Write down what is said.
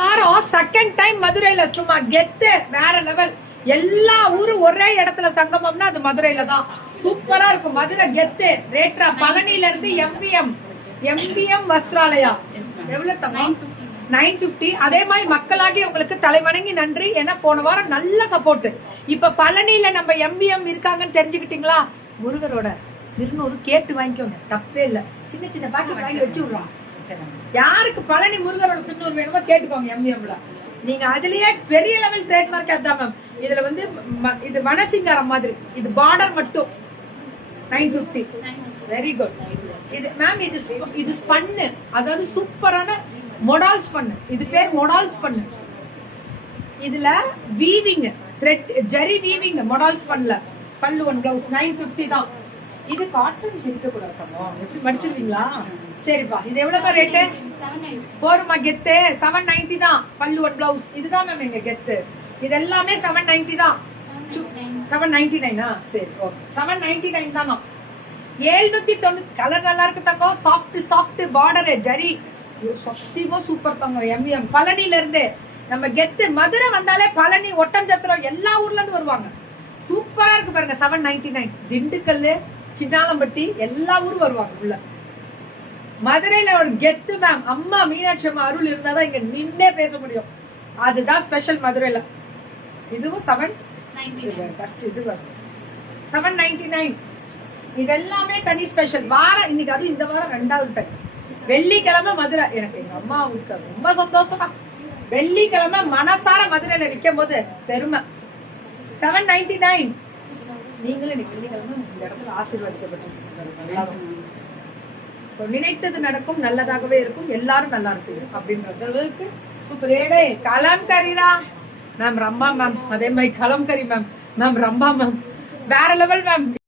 Second time மதுரையில சும்மா கெத்து வேற லெவல். எல்லா ஊரும் ஒரே இடத்துல சங்கமம்னா அது மதுரையில தான். சூப்பரா இருக்கும் மதுரை கெத்து. ரேட்ரா பழனில இருந்து எம்பிஎம் வஸ்திராலயா எவ்வளவு தங்கம்? 950. அதே மாதிரி மக்களாகி உங்களுக்கு தலைவணங்கி நன்றி. ஏன்னா போன வாரம் நல்ல சப்போர்ட். இப்ப பழனியில நம்ம எம்பிஎம் இருக்காங்கன்னு தெரிஞ்சுக்கிட்டீங்களா? முருகரோட திருநூறு கேட்டு வாங்கிக்கோங்க, தப்பே இல்ல. சின்ன சின்ன பாக்கெட் வாங்கி வச்சு விடுறோம். யாருக்கு பழனி முருகரோட திருநூறு வேணுமோ கேட்டுக்கோங்க எம்பிஎம்ல. நீங்க அதுலயே பெரிய லெவல் ட்ரேட்மார்க் அதான் மேம். இதுல வந்து இது வனசிங்காரம் மாதிரி, இது பார்டர் மட்டும் 950. Very good. இது மேம் இது ஸ்பன்னு, அதாவது சூப்பரான மொடால்ஸ் பண்ணு. இது பேர் மொடால்ஸ் பண்ணு. இதுல வீவிங் த்ரெட் ஜரி வீவிங் மொடால்ஸ் பண்ணல. பல்லு ஒன் பிளவுஸ் 950 தான். இது காட்டன் இருக்க கூடாது, மடிச்சிருவீங்களா? சரிப்பா. இது எவ்வளவு ரேட்டு? போருமா கெத்து 790 தான். பல்லு ஒன் பிளவுஸ் இதுதான் மேம் எங்க கெத்து. இது எல்லாமே 790 தான். 799. சரி ஓகே, 799 தானா? 790. கலர் நல்லா இருக்கு தங்கம். சாஃப்ட் பார்டர் ஜரி சத்தியமா சூப்பர் தங்கம். எம்பிஎம் பழனில இருந்து நம்ம கெத்து. மதுரை வந்தாலே பழனி, ஒட்டஞ்சத்திரம் எல்லா ஊர்ல இருந்து வருவாங்க. சூப்பரா இருக்கு பாருங்க. 799. திண்டுக்கல், சின்னாலம்பட்டி எல்லா ஊரும் வருவாங்க உள்ள. மதுரையில ஒரு கெத்து மேம். அம்மா மீனாட்சி அம்மா அருள் இருந்தாதான் இங்க நின்னே பேச முடியும். அதுதான் ஸ்பெஷல் மதுரையில. இதுவும் 799. இது வருது 799. இது எல்லாமே தனி ஸ்பெஷல். வாரம் இன்னைக்கு, அதுவும் இந்த வாரம் 2வது டைம் வெள்ளிக்கிழமை மதுரை. எனக்கு எங்க அம்மாவுக்கு ரொம்ப சந்தோஷமா. வெள்ளிக்கிழமை மனசார மதுரையில நிக்கும் போது பெருமை. 799. நீங்களும் இன்னைக்கு வெள்ளிக்கிழமை இந்த இடத்துல ஆசீர்வாதிக்கப்பட்டிருக்கீங்க. நினைத்தது நடக்கும், நல்லதாகவே இருக்கும், எல்லாரும் நல்லா இருப்பீங்க அப்படின்றதுக்கு சூப்பர். ஏடே கலம்கரிரா மேம், ரம்பா மேம். அதே மாதிரி கலம்கரி மேம், ரம்பா மேம் வேற லெவல் மேம்.